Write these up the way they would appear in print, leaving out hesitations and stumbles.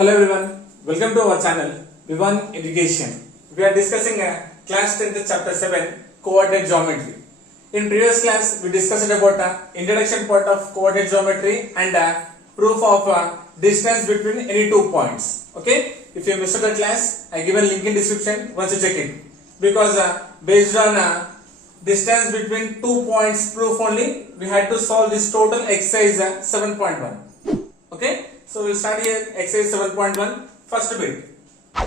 Hello everyone, welcome to our channel Vivan Education. We are discussing class 10th chapter 7 coordinate geometry. In previous class we discussed about introduction part of coordinate geometry and proof of distance between any two points. Okay, if you missed the class, I give a link in description once you check it. Because based on distance between 2 points proof only, we had to solve this total exercise 7.1. Okay. So we'll start here exercise 7.1. First bit.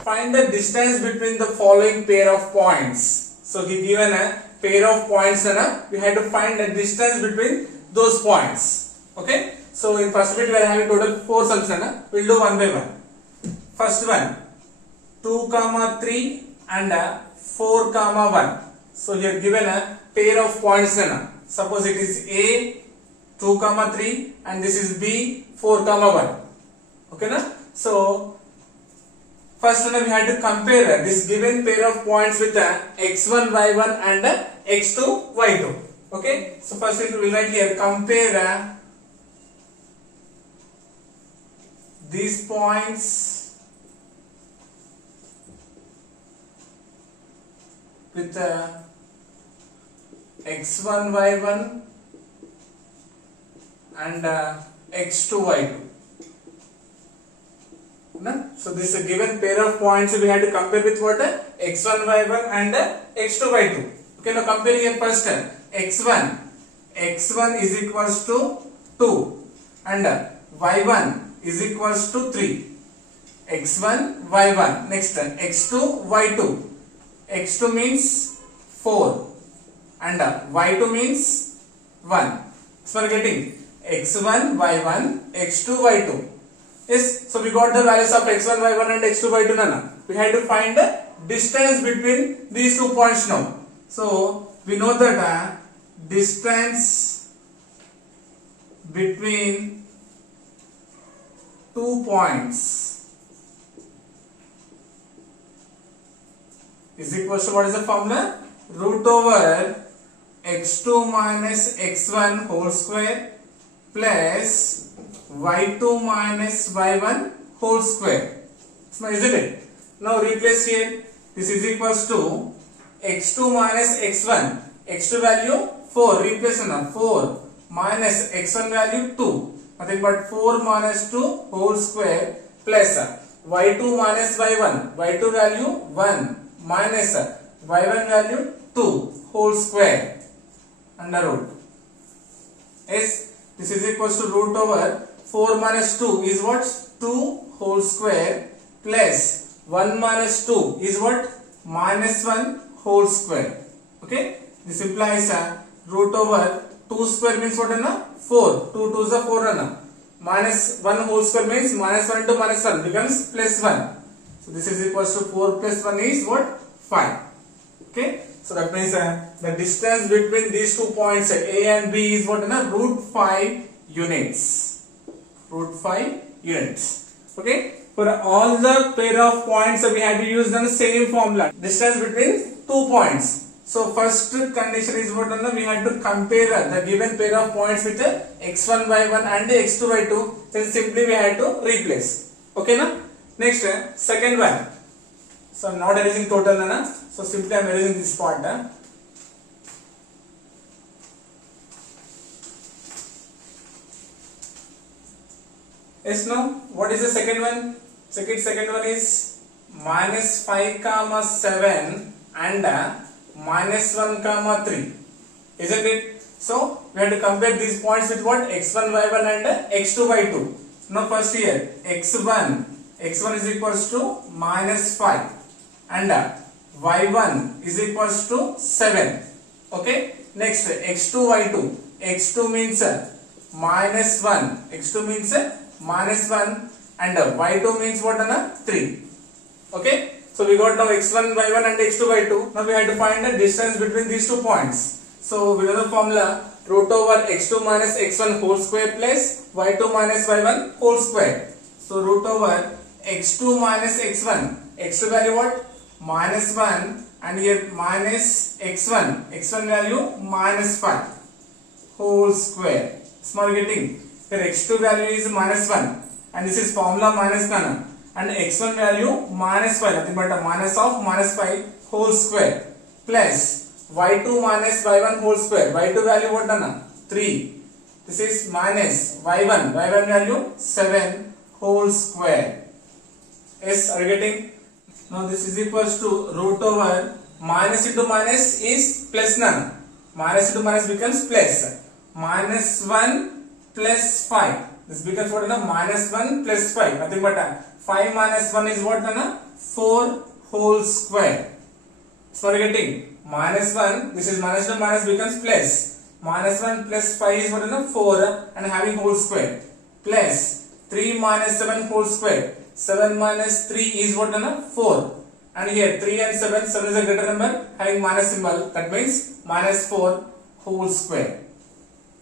Find the distance between the following pair of points. So he given a pair of points and we had to find the distance between those points. Okay. So in first bit we are having total 4 sums. We'll do one by one. First one 2, 3 and 4, 1. So here given a pair of points. Suppose it is A 2, 3 and this is B 4, 1. Okay na? So first we had to compare this given pair of points with x1 y1 and x2 y2. Okay, so first we will write here compare these points with x1 y1 and x2 y2. So this is a given pair of points we had to compare with what? x1 y1 and x2 y2. Okay, now compare here first x1 is equals to 2 and y1 is equals to 3. x1 y1. Next x2 y2. x2 means 4 and y2 means 1. So we are getting x1 y1 x2 y2. Yes, so we got the values of x1 y1 and x2 y2 nana. We had to find the distance between these 2 points now. So we know that distance between 2 points is equals to what is the formula? Root over x2 minus x1 whole square plus y2 minus y1 whole square. Isn't it? Now replace here. This is equals to x2 minus x1. x2 value 4. Replace 4 minus x1 value 2. Nothing but 4 minus 2 whole square plus y2 minus y1. y2 value 1 minus y1 value 2 whole square under root. Yes, this is equals to root over 4 minus 2 is what? 2 whole square plus 1 minus 2 is what? Minus 1 whole square. Okay, this implies root over 2 square means what? 4. 2 2 is 4. Minus 1 whole square means minus 1 to minus 1 becomes plus 1. So this is equals to 4 plus 1 is what? 5. Okay, so that means the distance between these 2 points A and B is what? Root 5 units. Root 5 units. Okay, for all the pair of points we had to use the same formula. Distance between 2 points. So first condition is what? We had to compare the given pair of points with x1 y1 and x2 y2. Then simply we had to replace. Okay na? Next second one. So I am not erasing total na. So simply I am erasing this part. Yes, now what is the second one? Second one is minus 5 comma 7 and minus 1 comma 3. Isn't it? So we have to compare these points with what? x1 y1 and x2 y2. Now first here x1 is equals to minus 5 and y1 is equals to 7. Okay, next x2 y2. x2 means minus 1. x2 means minus 1 and y2 means what? 3. Okay, so we got now x1 y1 and x2 y2. Now we have to find the distance between these 2 points. So we know the formula root over x2 minus x1 whole square plus y2 minus y1 whole square. So root over x2 minus x1. x2 value what? Minus 1 and here minus x1. x1 value minus 5 whole square. Small getting. Here x2 value is minus 1 and this is formula minus 1. and x1 value minus 5, nothing but a minus of minus 5 whole square, plus y2 minus y1 whole square. Y2 value what done? 3. This is minus y1 value 7 whole square. Yes, are you getting? Now this is equals to root over minus into minus is plus none. Minus into minus becomes plus. Minus 1 plus 5. This becomes what? Minus 1 plus 5. Nothing but 5 minus 1 is what? 4 whole square. So are you getting? Minus 1, this is minus to minus becomes plus. Minus 1 plus 5 is what? 4 and having whole square. Plus 3 minus 7 whole square. 7 minus 3 is what? 4. And here 3 and 7 is a greater number having minus symbol. That means minus 4 whole square.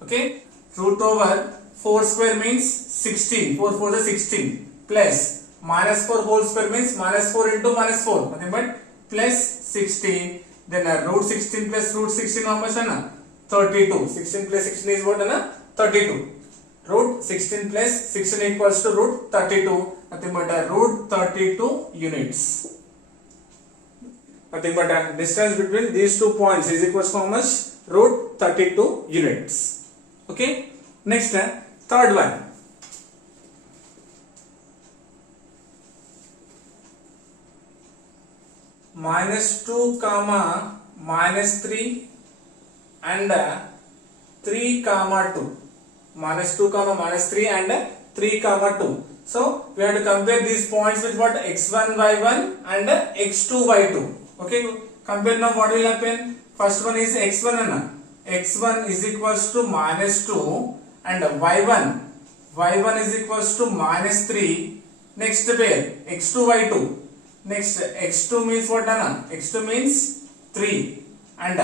Okay. Root over 4 square means 16. 4 4 is 16. Plus minus 4 whole square means minus 4 into minus 4. Nothing but plus 16. Then root 16 plus root 16 how much? 32. 16 plus 16 is what? 32. Root 16 plus 16 equals to root 32. Nothing but root 32 units. Nothing but distance between these 2 points is equals to how much? Root 32 units. Okay. Next, third one. Minus 2 comma minus 3 and 3 comma 2. Minus 2 comma minus 3 and 3 comma 2. So we have to compare these points with what? X1 y1 and x2 y2. Okay, compare now. What will happen? First one is x1 and x1 is equals to minus 2 and y1 is equals to minus 3. Next pair x2 y2. Next x2 means what? X2 means 3 and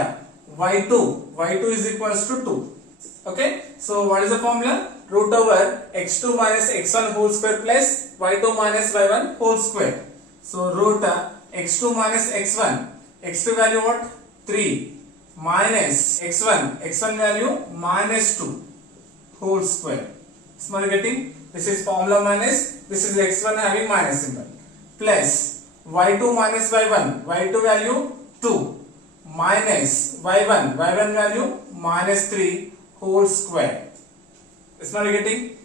y2 is equals to 2. Okay, so what is the formula? Root over x2 minus x1 whole square plus y2 minus y1 whole square. So root x2 minus x1, x2 value what? 3 minus x1 value minus 2 whole square. So you are getting? This is formula minus, this is x1 having minus symbol, plus y2 minus y1 value 2 minus y1 value minus 3 whole square. Is not getting?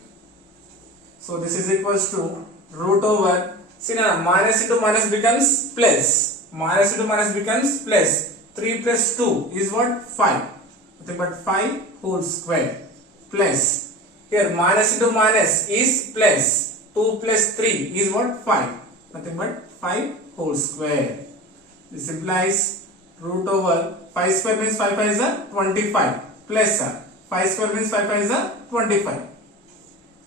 So this is equals to root over, see now minus into minus becomes plus, minus into minus becomes plus, 3 plus 2 is what? 5. Nothing but 5 whole square, plus here minus into minus is plus, 2 plus 3 is what? 5. Nothing but 5 whole square. This implies root over 5 square means 5 is 25 plus 5 square means 5 is 25.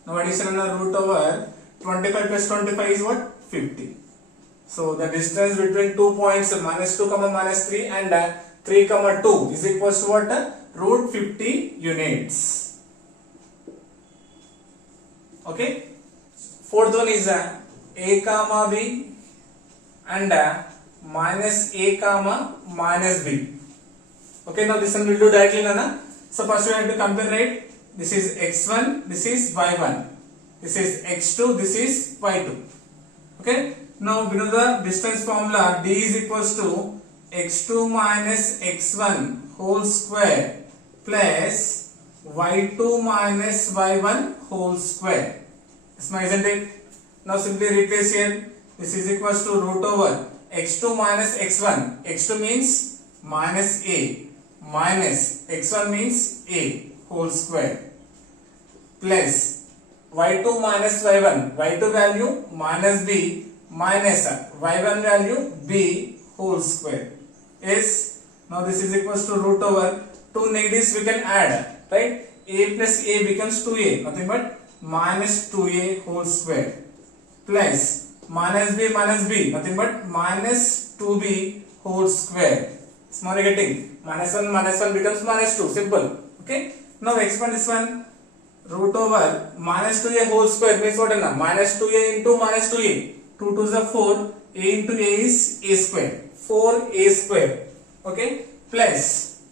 Now addition on root over 25 plus 25 is what? 50. So the distance between 2 points minus 2 comma minus 3 and 3 comma 2 is equals to what? Root 50 units. Okay. Fourth one is a comma b and minus a comma minus b. Okay, now this one will do directly, Nana. So first we have to compare, right? This is x1, this is y1, this is x2, this is y2. Okay, now we know the distance formula. D is equals to x2 minus x1 whole square plus y2 minus y1 whole square. Isn't it? Now simply replace here. This is equals to root over x2 minus x1. x2 means minus a minus x1 means a whole square plus y2 minus y1. y2 value minus b minus y1 value b whole square is, now this is equals to root over 2 negatives we can add, right? A plus a becomes 2a, nothing but minus 2a whole square plus minus b, nothing but minus 2b whole square. Small getting minus 1 becomes minus 2, simple. Okay, now expand this one. Root over minus 2a whole square means what? Minus 2a into minus 2a. 2 2 is 4. A into a is a square. 4a square. Okay, plus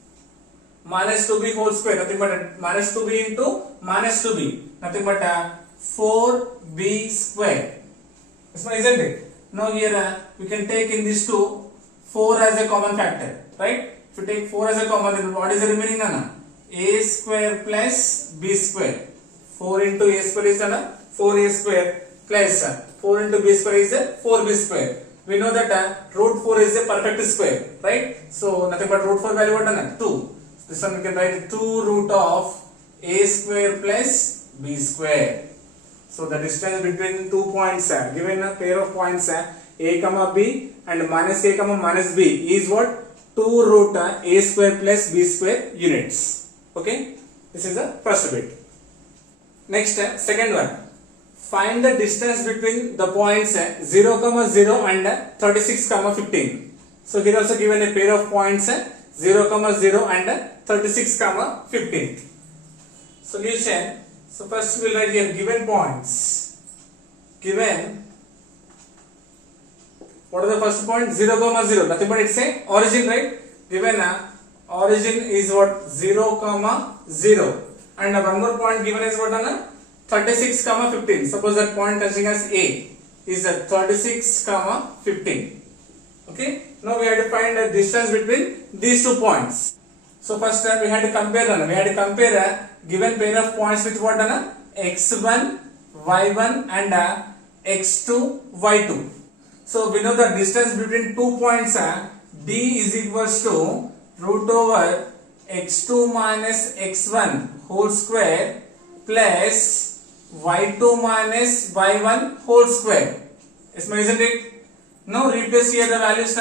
minus 2b whole square, nothing but minus 2b into minus 2b, nothing but 4b square Isn't it? Now here we can take in these two 4 as a common factor, right? If you take 4 as a common, then what is the remaining, Nana? A square plus B square. 4 into A square is 4A square plus 4 into B square is 4B square. We know that root 4 is a perfect square, right? So nothing but root 4 value what, 2. This one we can write 2 root of A square plus B square. So the distance between 2 points given a pair of points A comma B and minus A comma minus B is what? 2 root A square plus B square units. Okay, this is the first bit. Next, second one. Find the distance between the points 0 comma 0 and 36 comma 15. So here also given a pair of points 0 comma 0 and 36 comma 15. Solution. So first we will write here given points. Given, what are the first point? 0 comma 0. Nothing but it's a origin, right? Given origin is what? 0 comma 0. And one more point given is what? 36 comma 15. Suppose that point touching as A is 36 comma 15. Okay. Now we have to find the distance between these 2 points. So first we had to compare. We had to compare a given pair of points with what? X1, Y1 and X2, Y2. So we know the distance between 2 points D is equals to root over X2 minus X1 whole square plus Y2 minus Y1 whole square. Isn't it? Now replace here the values.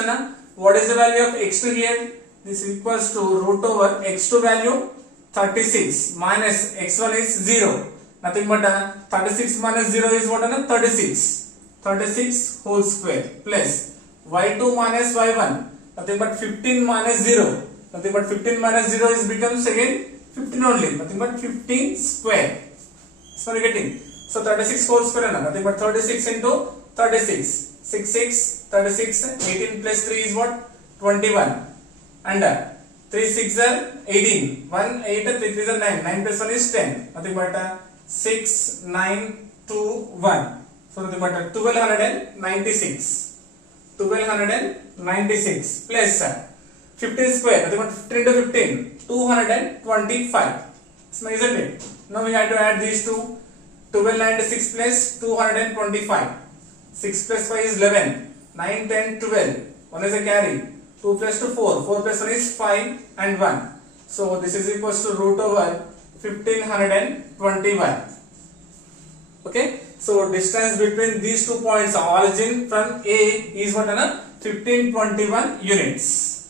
What is the value of X2 here? This is equals to root over X2 value 36 minus X1 is 0. Nothing but 36 minus 0 is what? 36. 36 whole square plus Y2 minus Y1. Nothing but 15 minus 0. Nothing but 15 minus 0 is becomes again 15 only. Nothing but 15 square. So we are getting. So 36 whole square. Nothing but 36 into 36. 6, 36, 18 plus 3 is what? 21. And 3 6 are 18. 1 8 3 3 are 9. 9 plus 1 is 10. Nothing but 6 9 2 1. So nothing but 1296. 1296 plus 15 square. Nothing but 15 into 15. 225. Isn't it? Now we have to add these two. 1296 plus 225. 6 plus 5 is 11. 9 10 12. 1 is a carry. 2 plus 2 4. 4 plus 1 is 5 and 1. So this is equals to root over 1521. Okay. So distance between these 2 points, origin from A is what? 1521 units.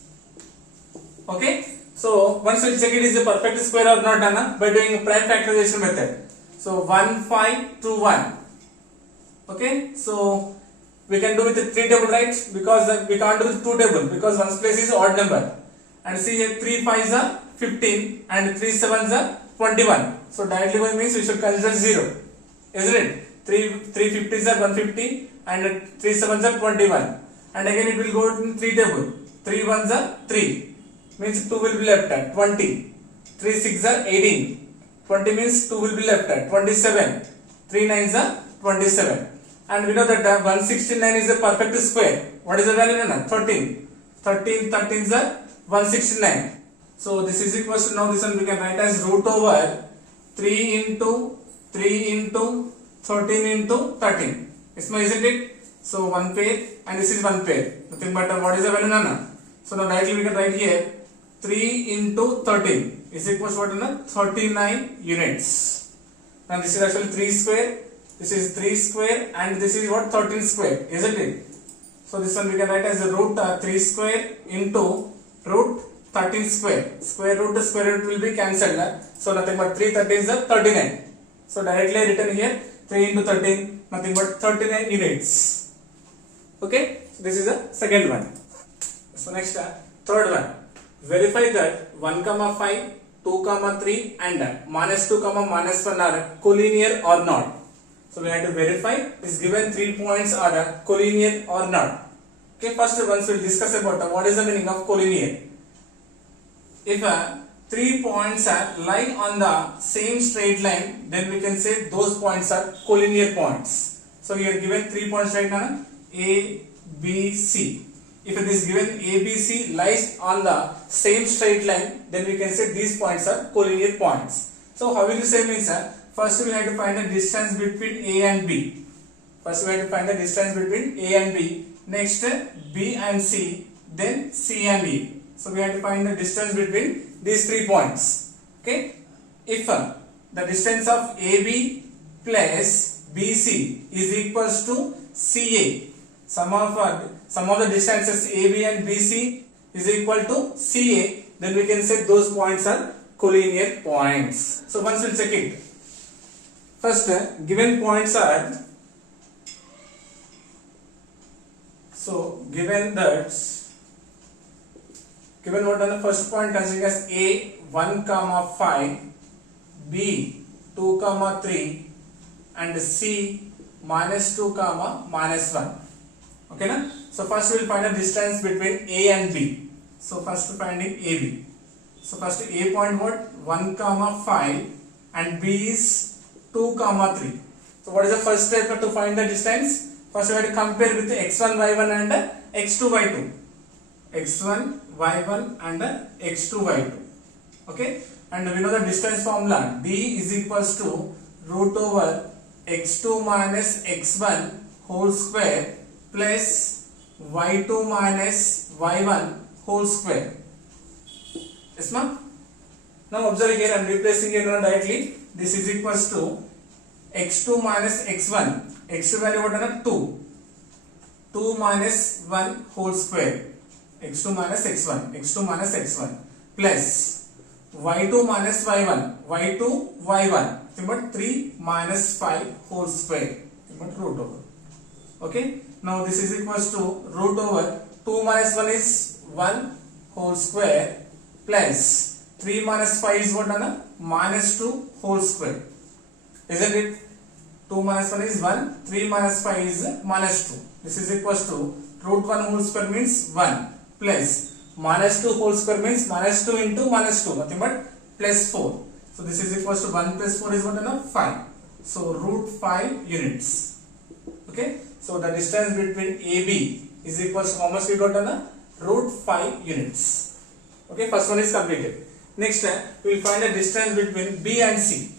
Okay. So once we check it is a perfect square or not by doing prime factorization method. So 1521. Okay. So we can do with the 3 table, right? Because we can't do with 2 table because one's place is odd number. And see here 3 5s are 15 and 3 7s are 21. So directly one means we should consider 0. Isn't it? 3 50s are 150 and 3 7s are 21. And again it will go in 3 table. 3 1s are 3. Means 2 will be left at 20. 3 6 are 18. 20 means 2 will be left at 27. 3 9s are 27. And we know that 169 is a perfect square. What is the value? 13. 13 13s are 169. So this is equals to, now this one we can write as root over 3 into 13 into 13. Isn't it? So 1 pair and this is 1 pair. Nothing but what is the value? Nana. So now directly we can write here 3 into 13 is equals to what? 39 units. And this is actually 3 square. This is 3 square and this is what? 13 square. Isn't it? So this one we can write as a root 3 square into root 13 square. Square root will be cancelled. So nothing but 3 13s are 39. So directly written here 3 into 13, nothing but 39 units. Okay, so this is the second one. So next third one. Verify that 1 comma 5, 2 comma 3 and minus 2 comma minus 1 are collinear or not. So we have to verify is given 3 points are collinear or not. Okay, first once we will discuss about what is the meaning of collinear. If 3 points are lying on the same straight line, then we can say those points are collinear points. So here given 3 points right now, A, B, C. If it is given A, B, C lies on the same straight line, then we can say these points are collinear points. So how will you say means, first we have to find the distance between A and B. First we have to find the distance between A and B. Next B and C. Then C and E. So we have to find the distance between these 3 points. Okay. If the distance of AB plus BC is equals to CA, sum of the distances AB and BC is equal to CA, then we can say those points are collinear points. So once we'll check it. First, given points are, so given what are the first point considering as A 1, 5, B 2, 3 and C -2, -1. Okay na? So first we will find the distance between A and B. So first finding AB. So first A point what? 1, 5 and B is 2, 3. So what is the first step to find the distance? First we have to compare with x1, y1 and x2, y2. x1, y1 and x2, y2. Okay, and we know the distance formula. D is equals to root over x2 minus x1 whole square plus y2 minus y1 whole square. Yes ma'am? Now observe here, I am replacing here directly. This is equals to x2 minus x1. x2 value what is 2. 2 minus 1 whole square. x2 minus x1. x2 minus x1 plus y2 minus y1. y2 y1. But 3 minus 5 whole square. But root over. Okay. Now this is equals to root over 2 minus 1 is 1 whole square plus 3 minus 5 is what on minus 2 whole square. Isn't it? 2 minus 1 is 1, 3 minus 5 is minus 2. This is equals to root 1 whole square means 1 plus minus 2 whole square means minus 2 into minus 2, nothing but plus 4. So this is equals to 1 plus 4 is what enough? 5. So root 5 units. Okay. So the distance between AB is equals to how much we got enough? Root 5 units. Okay. First one is completed. Next we will find the distance between B and C.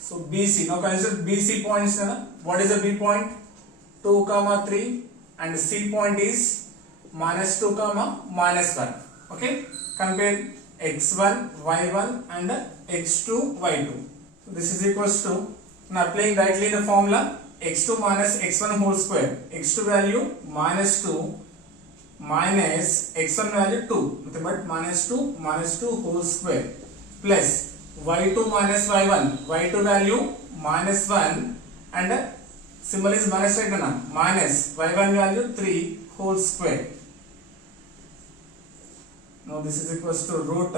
So BC, now consider BC points. What is the B point? 2, 3 and C point is minus 2, minus 1. Okay. Compare x1, y1 and x2, y2. So this is equals to, now applying directly in the formula, x2 minus x1 whole square. x2 value minus 2 minus x1 value 2. Nothing but minus 2 whole square plus y2 minus y1. y2 value minus 1 and symbol is minus right now. Minus y1 value 3 whole square. Now this is equals to root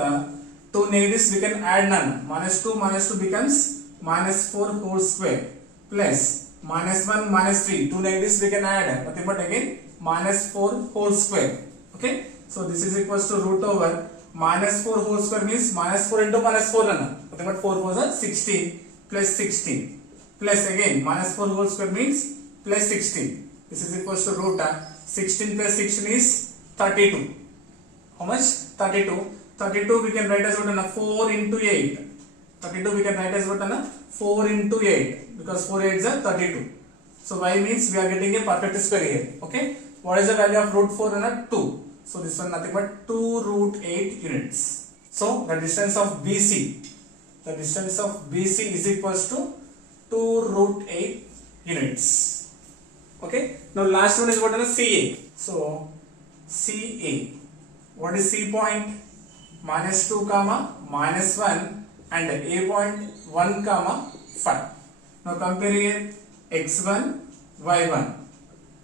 2 negatives we can add none. Minus 2 becomes minus 4 whole square plus minus 1 minus 3. 2 negatives we can add. Nothing but again minus 4 whole square. Okay. So this is equals to root over minus 4 whole square means minus 4 into minus 4 nothing but 4 4s are 16 plus 16 plus again minus 4 whole square means plus 16. This is equals to root 16 plus 16 is 32. How much? 32. 32 we can write as what? 4 into 8. 32 we can write as what? 4 into 8 because 4 8s are 32. So y means we are getting a perfect square here. Okay. What is the value of root 4? 2. So this one nothing but 2 root 8 units. So the distance of BC is equals to 2 root 8 units. Okay. Now last one is what? CA. So CA. What is C point? Minus 2, minus 1 and A point 1, 5. Now compare here x1, y1,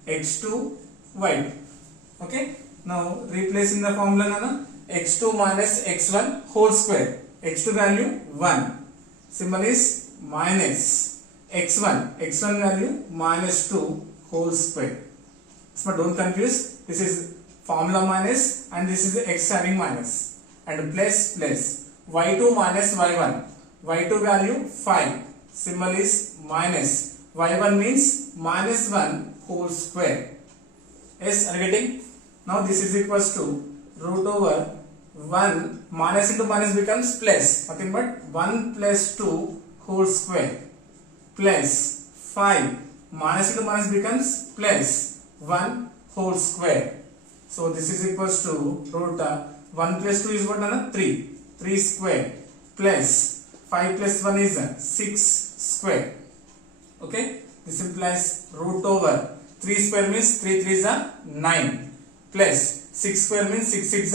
x2, y2. Okay. Now replace in the formula x2 minus x1 whole square. x2 value 1. Symbol is minus x1. x1 value minus 2 whole square. So don't confuse. This is formula minus and this is x having minus and plus y2 minus y1. y2 value 5 symbol is minus. Y1 means minus 1 whole square. Yes, are you getting? Now this is equals to root over 1 minus into minus becomes plus. Nothing but 1 plus 2 whole square plus 5 minus into minus becomes plus 1 whole square. So this is equals to root 1 plus 2 is what? 3 square plus 5 plus 1 is 6 square. Okay, this implies root over 3 square means 3 3 is 9 plus 6 square means 6 6 is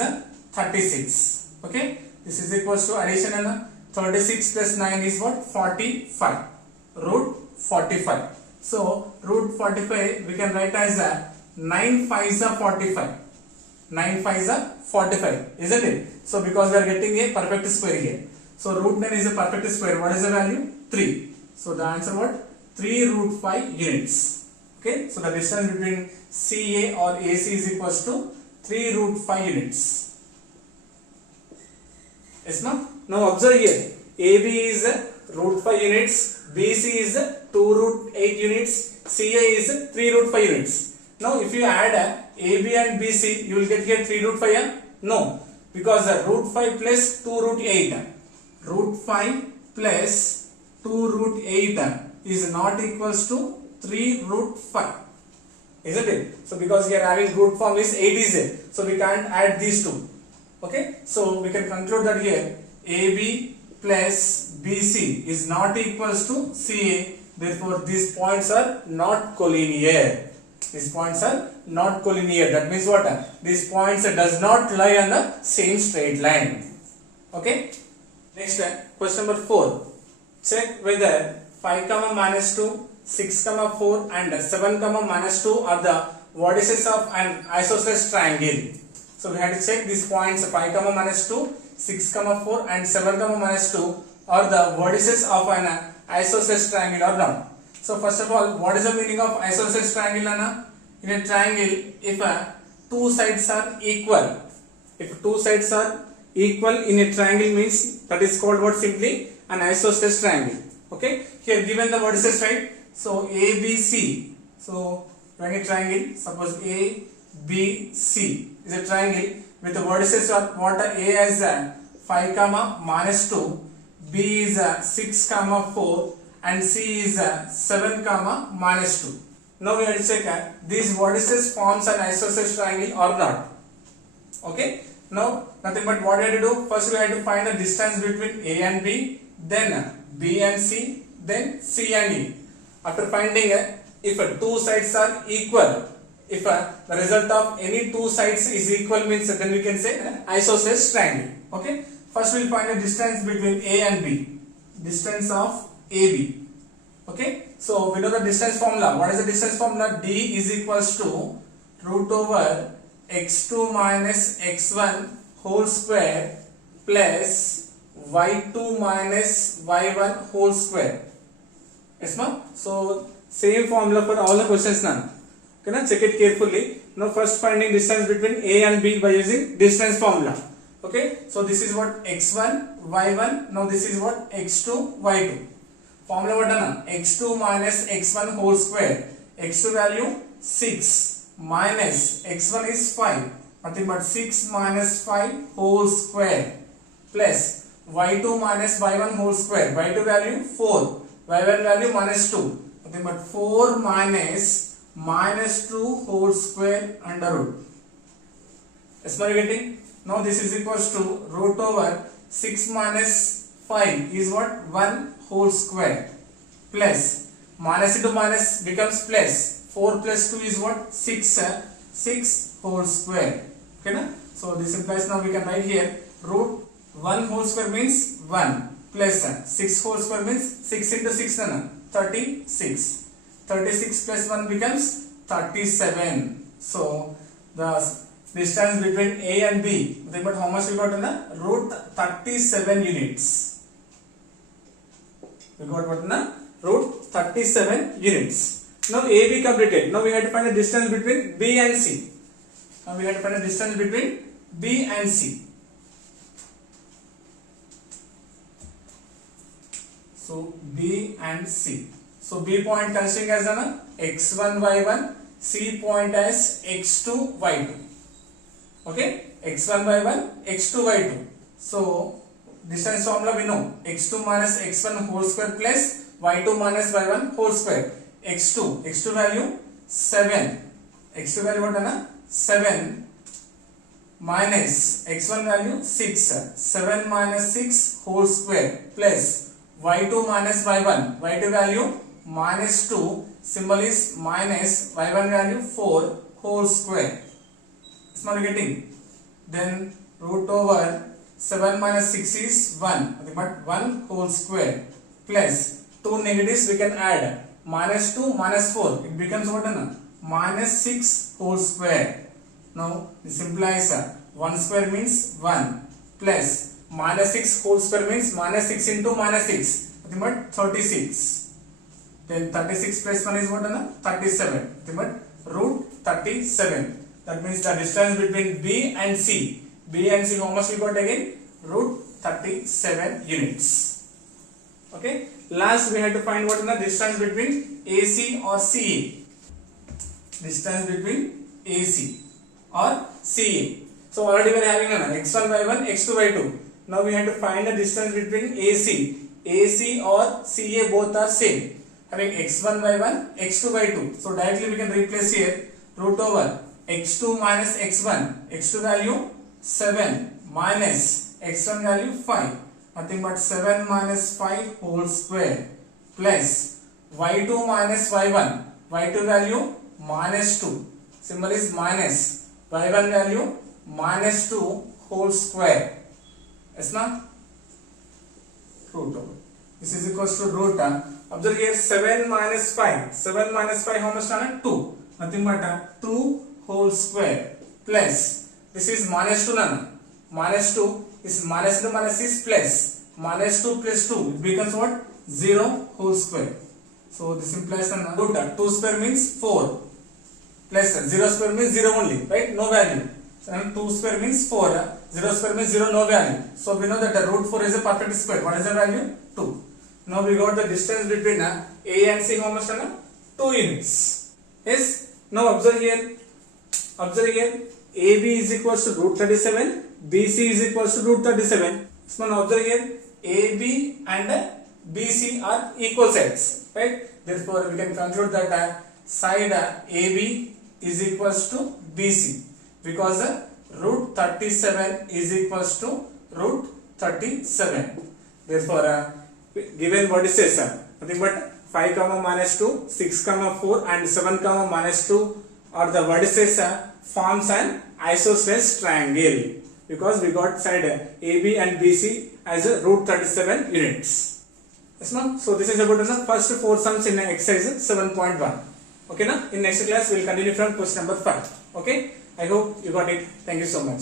36. Okay, this is equals to addition and 36 plus 9 is what? 45. Root 45. So root 45 we can write as 9 5 is 45. 9 5 is 45, isn't it? So because we are getting a perfect square here. So root 9 is a perfect square. What is the value? 3. So the answer what? 3 root 5 units. Okay. So the distance between CA or AC is equals to 3 root 5 units. Yes, no? Now observe here. AB is root 5 units. BC is 2 root 8 units. CA is 3 root 5 units. Now if you add AB and BC, you will get here 3 root 5. No, because root 5 plus 2 root 8. Root 5 plus 2 root 8 is not equals to 3 root 5. Isn't it? So because we are having root form is 8 is there. So we can't add these two. Okay. So we can conclude that here AB plus BC is not equals to CA. Therefore these points are not collinear. These points are not collinear. That means what? These points does not lie on the same straight line. Okay. Next question number 4. Check whether 5 comma minus 2, 6 comma 4 and 7 comma minus 2 are the vertices of an isosceles triangle. So we have to check these points 5 comma minus 2, 6 comma 4 and 7 comma minus 2 are the vertices of an isosceles triangle or not. So first of all, what is the meaning of isosceles triangle, Anna? In a triangle, if two sides are equal, in a triangle means that is called what? Simply an isosceles triangle. Okay. Here given the vertices, right? So ABC. So drawing a triangle. Suppose ABC is a triangle with the vertices of what? A as 5 comma minus 2, B is 6 comma 4. And C is 7 comma minus 2. Now we have to check these vertices forms an isosceles triangle or not. Okay. Now nothing but what we have to do? First we have to find the distance between A and B, then B and C, then C and E. After finding if two sides are equal, if the result of any two sides is equal means then we can say isosceles triangle. Okay. First we will find the distance between A and B. Distance of AB. Okay, so we know the distance formula. What is the distance formula? D is equals to root over x2 minus x1 whole square plus y2 minus y1 whole square. Yes, ma'am? So same formula for all the questions now. Okay, now check it carefully. Now first finding distance between A and B by using distance formula. Okay, so this is what? X1 y1. Now this is what? X2 y2. Formula what done? X2 minus x1 whole square. X2 value 6 minus x1 is 5. Nothing but 6 minus 5 whole square plus y2 minus y1 whole square. Y2 value 4. Y1 value minus 2. Nothing but 4 minus 2 whole square under root. Is my getting? Now this is equals to root over 6 minus 5 is what? 1 whole square plus minus into minus becomes plus. 4 plus 2 is what? 6 whole square. Okay, na? So this implies now we can write here root 1 whole square means 1 plus 6 whole square means 6 into 6 36. 36 plus 1 becomes 37. So the distance between A and B, but how much we got in the root 37 units. We got what in the root 37 units. Now AB completed. Now we have to find the distance between B and C. Now we have to find the distance between B and C. So B and C. So B point considering as an x1 y1, C point as x2 y2. Okay, x1 y1, x2 y2. So distance formula we know x2 minus x1 whole square plus y2 minus y1 whole square. x2 value 7. x2 value what is 7 minus x1 value 6. 7 minus 6 whole square plus y2 minus y1. y2 value minus 2. Symbol is minus. y1 value 4 whole square. It's not getting. Then root over 7 minus 6 is 1. Nothing but 1 whole square plus 2 negatives we can add. Minus 2 minus 4. It becomes what? Minus 6 whole square. Now this implies 1 square means 1 plus minus 6 whole square means minus 6 into minus 6. Nothing but 36. Then 36 plus 1 is what? 37. Nothing but root 37. That means the distance between B and C. B and C, how much we got again? Root 37 units. Okay. Last we had to find what is the distance between AC or CA. Distance between AC or CA. So already we are having an x1 y1, x2 y2. Now we have to find the distance between AC. AC or CA both are same. Having x1 y1, x2 y2. So directly we can replace here root over x2 minus x1. x2 value 7 minus x1 value 5. Nothing but 7 minus 5 whole square plus y2 minus y1. y2 value minus 2. Symbol is minus. y1 value minus 2 whole square. Yes, na? Root over. This is equals to root. Observe here 7 minus 5. 7 minus 5 how much? 2. Nothing but 2 whole square plus. This is minus 2 nana. Minus 2 is minus into minus is plus. Minus 2 plus 2. It becomes what? 0 whole square. So this implies root 2 square means 4 plus 0 square means 0 only, right? No value. So 2 square means 4. 0 square means 0, no value. So we know that the root 4 is a perfect square. What is the value? 2. Now we got the distance between A and C how much? 2 units. Yes. Now observe here. Observe here. AB is equals to root 37. BC is equals to root 37. So now observe here. AB and BC are equal sides. Right. Therefore we can conclude that side AB is equals to BC. Because root 37 is equals to root 37. Therefore, given vertices nothing but 5 comma minus 2, 6 comma 4 and 7 comma minus 2 are the vertices forms an isosceles triangle. Because we got side AB and BC as a root 37 units. Yes, no? So this is about the first 4 sums in exercise 7.1. Okay, na? In next class we will continue from question number 5. Okay. I hope you got it. Thank you so much.